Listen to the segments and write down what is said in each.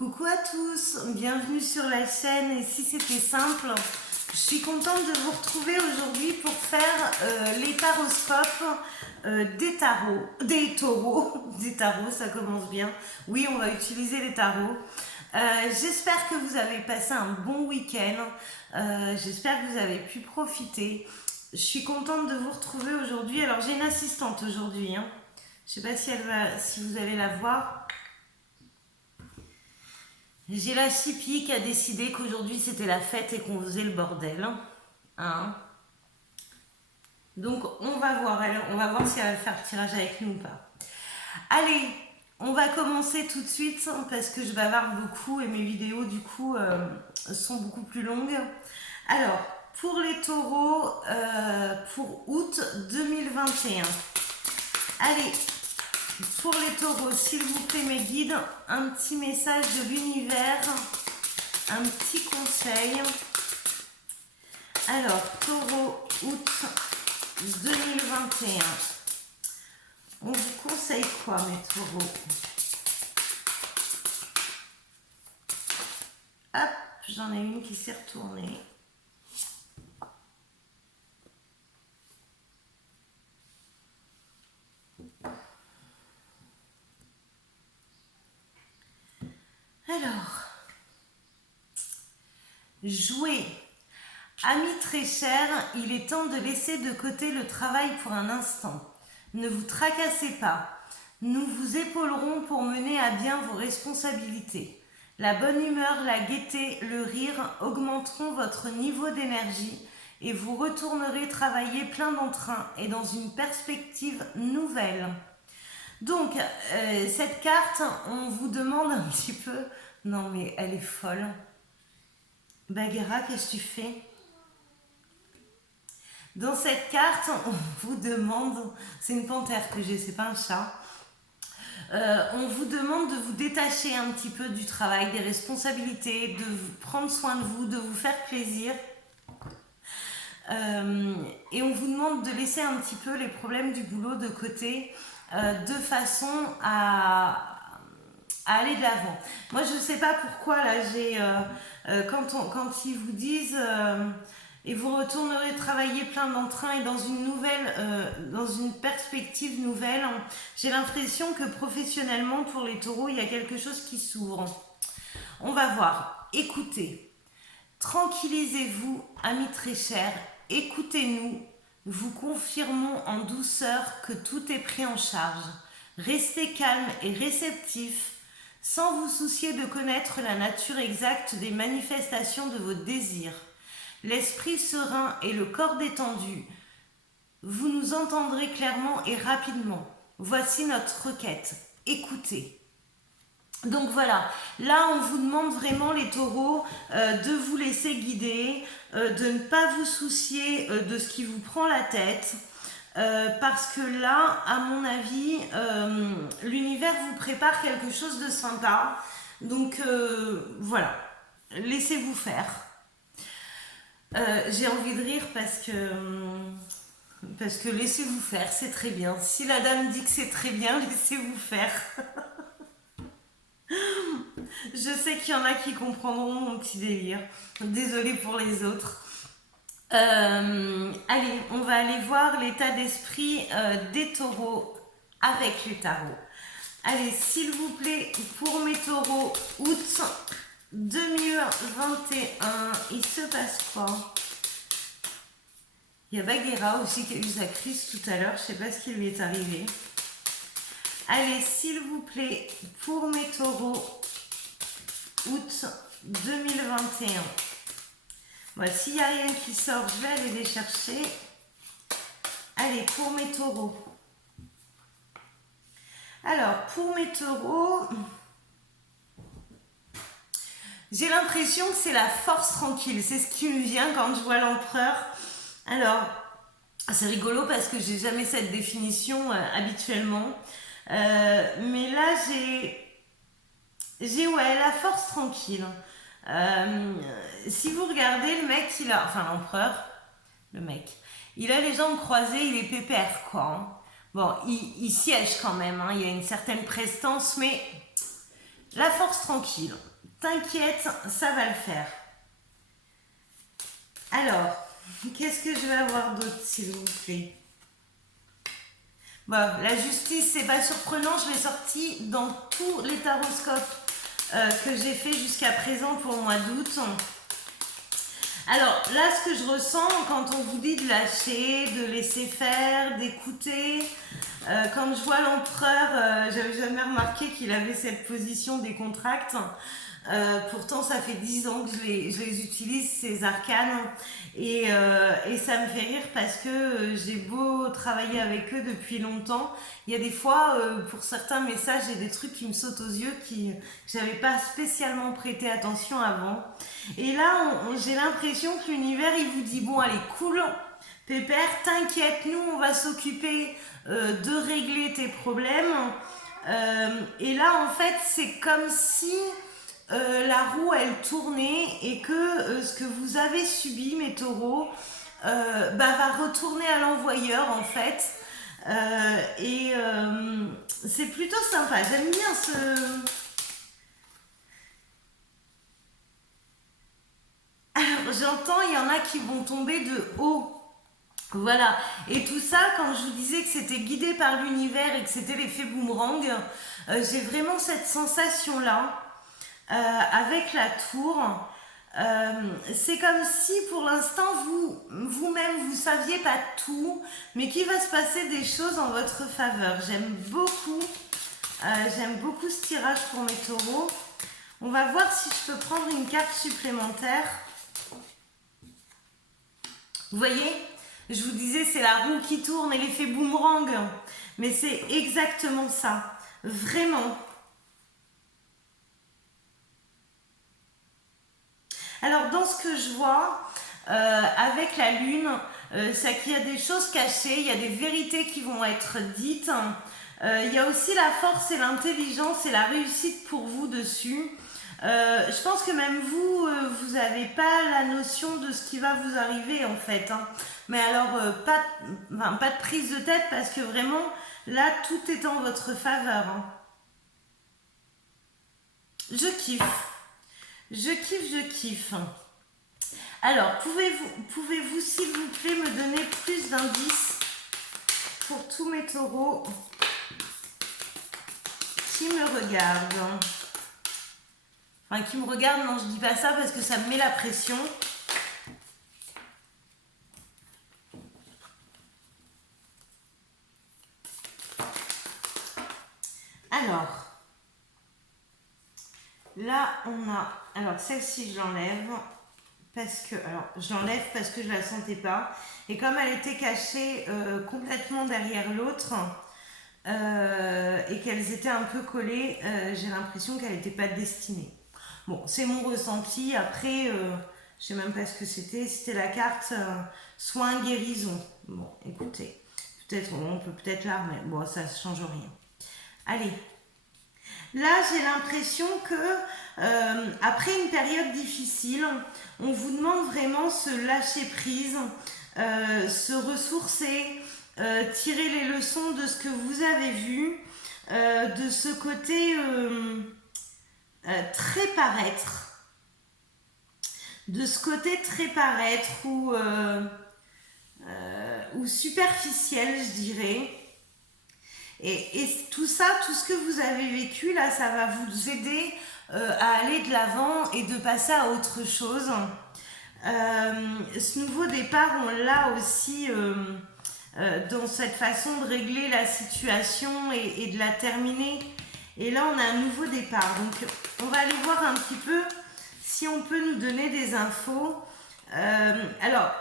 Coucou à tous, bienvenue sur la chaîne. Et si c'était simple, je suis contente de vous retrouver aujourd'hui pour faire les taroscopes des tarots, ça commence bien. Oui, on va utiliser les tarots. J'espère que vous avez passé un bon week-end. J'espère que vous avez pu profiter. Je suis contente de vous retrouver aujourd'hui. Alors j'ai une assistante aujourd'hui. Je ne sais pas si vous allez la voir. J'ai la Chippy qui a décidé qu'aujourd'hui c'était la fête et qu'on faisait le bordel. Donc on va voir si elle va faire le tirage avec nous ou pas. Allez, on va commencer tout de suite parce que je bavarde beaucoup et mes vidéos du coup sont beaucoup plus longues. Alors, pour les taureaux, pour août 2021. Allez, pour les taureaux, s'il vous plaît mes guides, un petit message de l'univers, un petit conseil. Alors, taureau, août 2021. On vous conseille quoi mes taureaux? Hop, j'en ai une qui s'est retournée. Alors, jouer. Amis très chers, il est temps de laisser de côté le travail pour un instant. Ne vous tracassez pas. Nous vous épaulerons pour mener à bien vos responsabilités. La bonne humeur, la gaieté, le rire augmenteront votre niveau d'énergie et vous retournerez travailler plein d'entrain et dans une perspective nouvelle. Donc, cette carte, on vous demande un petit peu... Non, mais elle est folle. Bagheera, qu'est-ce que tu fais? Dans cette carte, on vous demande... C'est une panthère que j'ai, c'est pas un chat. On vous demande de vous détacher un petit peu du travail, des responsabilités, de vous prendre soin de vous, de vous faire plaisir. Et on vous demande de laisser un petit peu les problèmes du boulot de côté, de façon à aller de l'avant. Moi, je ne sais pas pourquoi, là, quand ils vous disent et vous retournerez travailler plein d'entrain et dans une perspective nouvelle, j'ai l'impression que professionnellement, pour les taureaux, il y a quelque chose qui s'ouvre. On va voir. Écoutez. Tranquillisez-vous, amis très chers. Écoutez-nous. Vous confirmons en douceur que tout est pris en charge. Restez calme et réceptif, sans vous soucier de connaître la nature exacte des manifestations de vos désirs. L'esprit serein et le corps détendu, vous nous entendrez clairement et rapidement. Voici notre requête. Écoutez. Donc voilà, là on vous demande vraiment les taureaux de vous laisser guider, de ne pas vous soucier de ce qui vous prend la tête. Parce que là, à mon avis, l'univers vous prépare quelque chose de sympa. Donc voilà, laissez-vous faire. J'ai envie de rire parce que laissez-vous faire, c'est très bien. Si la dame dit que c'est très bien, laissez-vous faire. Je sais qu'il y en a qui comprendront mon petit délire. Désolée pour les autres. Allez, on va aller voir l'état d'esprit des taureaux avec les tarots. Allez, s'il vous plaît, pour mes taureaux, août 2021, il se passe quoi? Il y a Bagheera aussi qui a eu sa crise tout à l'heure, je ne sais pas ce qui lui est arrivé. Allez, s'il vous plaît, pour mes taureaux, août 2021. Bon, s'il n'y a rien qui sort, je vais aller les chercher. Allez, pour mes taureaux. Alors, pour mes taureaux, j'ai l'impression que c'est la force tranquille. C'est ce qui me vient quand je vois l'empereur. Alors, c'est rigolo parce que j'ai jamais cette définition habituellement. Mais là, j'ai la force tranquille. Si vous regardez le mec, l'empereur, il a les jambes croisées, il est pépère quoi. Bon, il siège quand même, il a une certaine prestance, mais la force tranquille. t'inquiète, ça va le faire. Alors, qu'est-ce que je vais avoir d'autre, s'il vous plaît? Bon, la justice, c'est pas surprenant, je l'ai sorti dans tous les taroscopes que j'ai fait jusqu'à présent pour le mois d'août. Alors là, ce que je ressens quand on vous dit de lâcher, de laisser faire, d'écouter, quand je vois l'empereur, j'avais jamais remarqué qu'il avait cette position décontracte. Pourtant, ça fait 10 ans que je les utilise, ces arcanes, et ça me fait rire parce que j'ai beau travailler avec eux depuis longtemps. Il y a des fois, pour certains messages, j'ai des trucs qui me sautent aux yeux que je n'avais pas spécialement prêté attention avant. Et là, j'ai l'impression que l'univers, il vous dit, bon, allez, cool, Pépère, t'inquiète, nous, on va s'occuper de régler tes problèmes. Et là, en fait, c'est comme si la roue, elle tournait et que ce que vous avez subi, mes taureaux, va retourner à l'envoyeur, en fait. C'est plutôt sympa. J'aime bien ce... Alors, j'entends, il y en a qui vont tomber de haut. Voilà. Et tout ça, quand je vous disais que c'était guidé par l'univers et que c'était l'effet boomerang, j'ai vraiment cette sensation-là avec la tour. C'est comme si pour l'instant vous-même vous saviez pas tout, mais qu'il va se passer des choses en votre faveur. J'aime beaucoup ce tirage pour mes taureaux. On va voir si je peux prendre une carte supplémentaire. Vous voyez, je vous disais c'est la roue qui tourne et l'effet boomerang, mais c'est exactement ça, vraiment. Alors dans ce que je vois avec la lune, c'est qu'il y a des choses cachées, il y a des vérités qui vont être dites. Il y a aussi la force et l'intelligence et la réussite pour vous dessus. Je pense que même vous n'avez pas la notion de ce qui va vous arriver en fait. Hein. Mais alors, pas de prise de tête parce que vraiment, là, tout est en votre faveur. Hein. Je kiffe. Je kiffe. Alors, pouvez-vous s'il vous plaît me donner plus d'indices pour tous mes taureaux qui me regardent? Enfin, qui me regardent, non, je dis pas ça parce que ça me met la pression. Alors, là, on a... Alors, celle-ci, je l'enlève. Je l'enlève parce que je la sentais pas. Et comme elle était cachée complètement derrière l'autre, et qu'elles étaient un peu collées, j'ai l'impression qu'elle n'était pas destinée. Bon, c'est mon ressenti. Après, je sais même pas ce que c'était. C'était la carte soin guérison. Bon, écoutez, on peut peut-être la remettre. Bon, ça ne change rien. Allez. Là, j'ai l'impression que après une période difficile, on vous demande vraiment se lâcher prise, se ressourcer, tirer les leçons de ce que vous avez vu, de ce côté très paraître, ou superficiel, je dirais. Et tout ça, tout ce que vous avez vécu, là, ça va vous aider à aller de l'avant et de passer à autre chose. Ce nouveau départ, on l'a aussi dans cette façon de régler la situation et de la terminer. Et là, on a un nouveau départ. Donc, on va aller voir un petit peu si on peut nous donner des infos. Alors,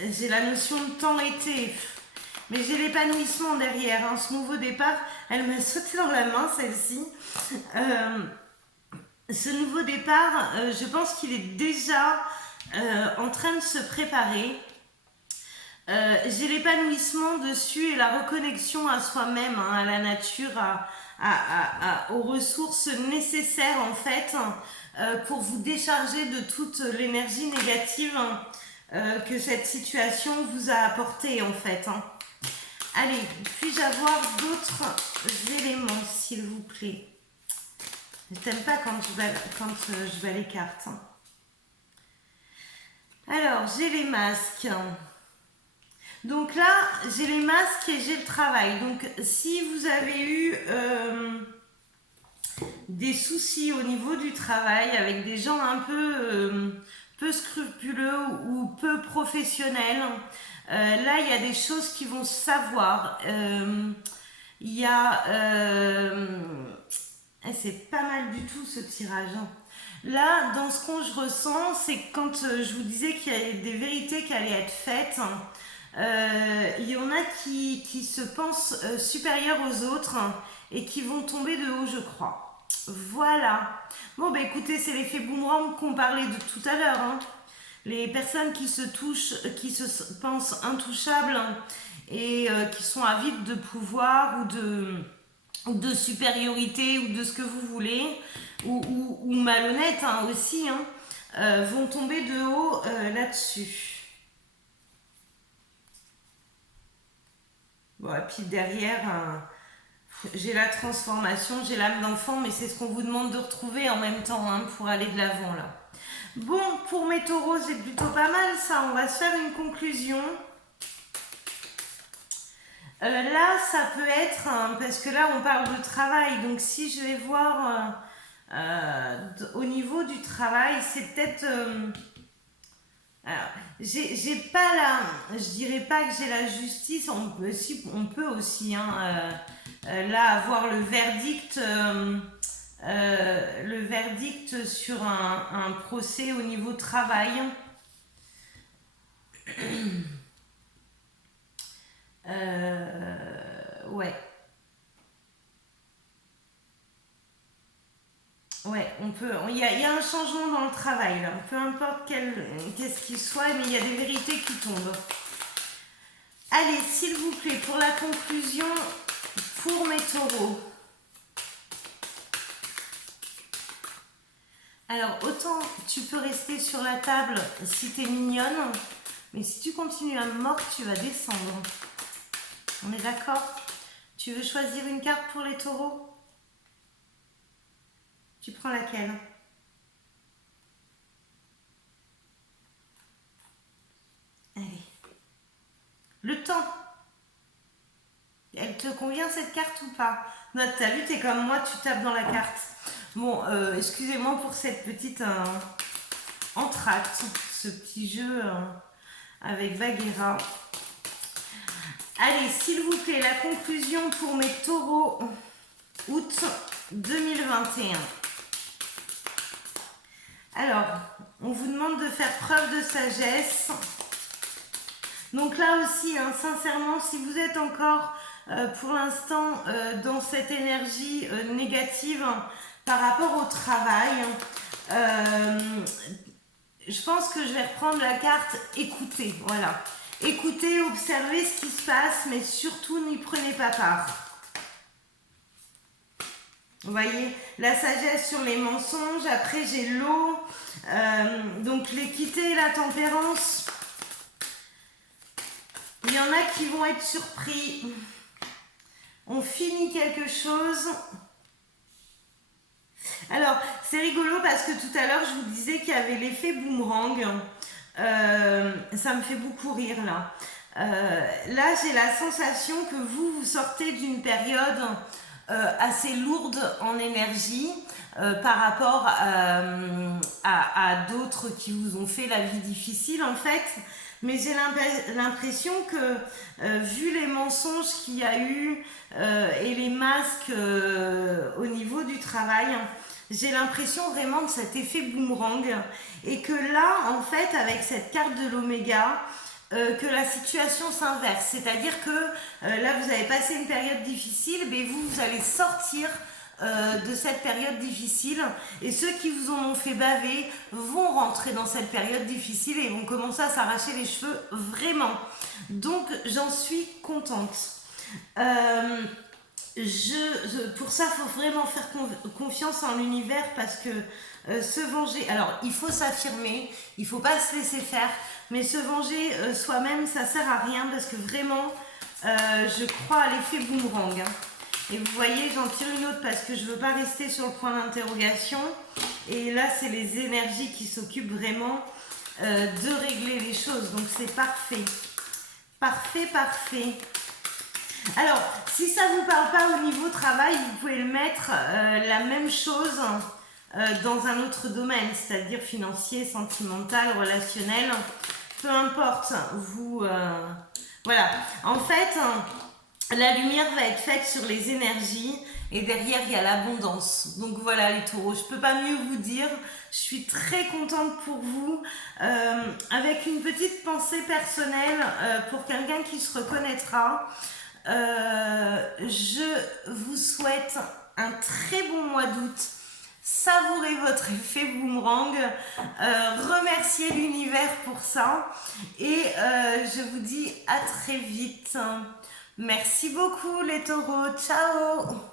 j'ai la notion de temps-été. Mais j'ai l'épanouissement derrière. Hein. Ce nouveau départ, elle m'a sauté dans la main, celle-ci. Ce nouveau départ, je pense qu'il est déjà en train de se préparer. J'ai l'épanouissement dessus et la reconnexion à soi-même, hein, à la nature, aux ressources nécessaires en fait pour vous décharger de toute l'énergie négative que cette situation vous a apportée en fait. Hein. Allez, puis-je avoir d'autres éléments, s'il vous plaît? Je t'aime pas quand je bats les cartes. Alors, j'ai les masques. Donc là, j'ai les masques et j'ai le travail. Donc, si vous avez eu des soucis au niveau du travail avec des gens un peu scrupuleux ou peu professionnels, là, il y a des choses qui vont se savoir. Il y a... c'est pas mal du tout ce tirage. Là, dans ce que je ressens, c'est que quand je vous disais qu'il y a des vérités qui allaient être faites, il y en a qui se pensent supérieurs aux autres et qui vont tomber de haut, je crois. Voilà. Bon, bah écoutez, c'est l'effet boomerang qu'on parlait de tout à l'heure. Hein. Les personnes qui se pensent intouchables et qui sont avides de pouvoir ou de supériorité ou de ce que vous voulez, ou malhonnêtes hein, aussi, hein, vont tomber de haut là-dessus. Bon, et puis derrière, j'ai la transformation, j'ai l'âme d'enfant, mais c'est ce qu'on vous demande de retrouver en même temps hein, pour aller de l'avant là. Bon, pour mes taureaux, c'est plutôt pas mal ça. On va se faire une conclusion. Là, ça peut être, parce que là, on parle de travail. Donc, si je vais voir au niveau du travail, c'est peut-être... alors, j'ai pas la... Je dirais pas que j'ai la justice. On peut aussi, hein, là, avoir le verdict sur un procès au niveau travail. Ouais. Ouais, on peut. Il y a un changement dans le travail, là. Peu importe qu'est-ce qu'il soit, mais il y a des vérités qui tombent. Allez, s'il vous plaît, pour la conclusion, pour mes taureaux. Alors, autant tu peux rester sur la table si tu es mignonne, mais si tu continues à me mordre, tu vas descendre. On est d'accord? Tu veux choisir une carte pour les taureaux? Tu prends laquelle? Allez. Le temps. Elle te convient cette carte ou pas? Non, t'as vu, t'es comme moi, tu tapes dans la carte. Bon, excusez-moi pour cette petite entracte, ce petit jeu avec Bagheera. Allez, s'il vous plaît, la conclusion pour mes taureaux août 2021. Alors, on vous demande de faire preuve de sagesse. Donc là aussi, hein, sincèrement, si vous êtes encore pour l'instant dans cette énergie négative par rapport au travail, je pense que je vais reprendre la carte écoutez. Voilà. Écoutez, observez ce qui se passe, mais surtout n'y prenez pas part. Vous voyez, la sagesse sur les mensonges, après j'ai l'eau, donc l'équité et la tempérance. Il y en a qui vont être surpris. On finit quelque chose. Alors, c'est rigolo parce que tout à l'heure, je vous disais qu'il y avait l'effet boomerang. Ça me fait beaucoup rire là. Là, j'ai la sensation que vous sortez d'une période assez lourde en énergie par rapport à d'autres qui vous ont fait la vie difficile en fait. Mais j'ai l'impression que vu les mensonges qu'il y a eu et les masques au niveau du travail, j'ai l'impression vraiment de cet effet boomerang et que là en fait avec cette carte de l'oméga que la situation s'inverse, c'est-à-dire que là vous avez passé une période difficile, mais vous allez sortir de cette période difficile et ceux qui vous en ont fait baver vont rentrer dans cette période difficile et vont commencer à s'arracher les cheveux vraiment. Donc j'en suis contente. Pour ça, il faut vraiment faire confiance en l'univers parce que se venger, alors il faut s'affirmer, il ne faut pas se laisser faire, mais se venger soi-même, ça ne sert à rien parce que vraiment, je crois à l'effet boomerang. Hein. Et vous voyez, j'en tire une autre parce que je ne veux pas rester sur le point d'interrogation. Et là, c'est les énergies qui s'occupent vraiment de régler les choses. Donc, c'est parfait. Parfait, parfait. Alors, si ça ne vous parle pas au niveau travail, vous pouvez le mettre la même chose dans un autre domaine, c'est-à-dire financier, sentimental, relationnel. Peu importe, vous... voilà. En fait... la lumière va être faite sur les énergies et derrière il y a l'abondance. Donc voilà les taureaux, je ne peux pas mieux vous dire. Je suis très contente pour vous. Avec une petite pensée personnelle pour quelqu'un qui se reconnaîtra. Je vous souhaite un très bon mois d'août. Savourez votre effet boomerang, remerciez l'univers pour ça et je vous dis à très vite. Merci beaucoup les taureaux, ciao!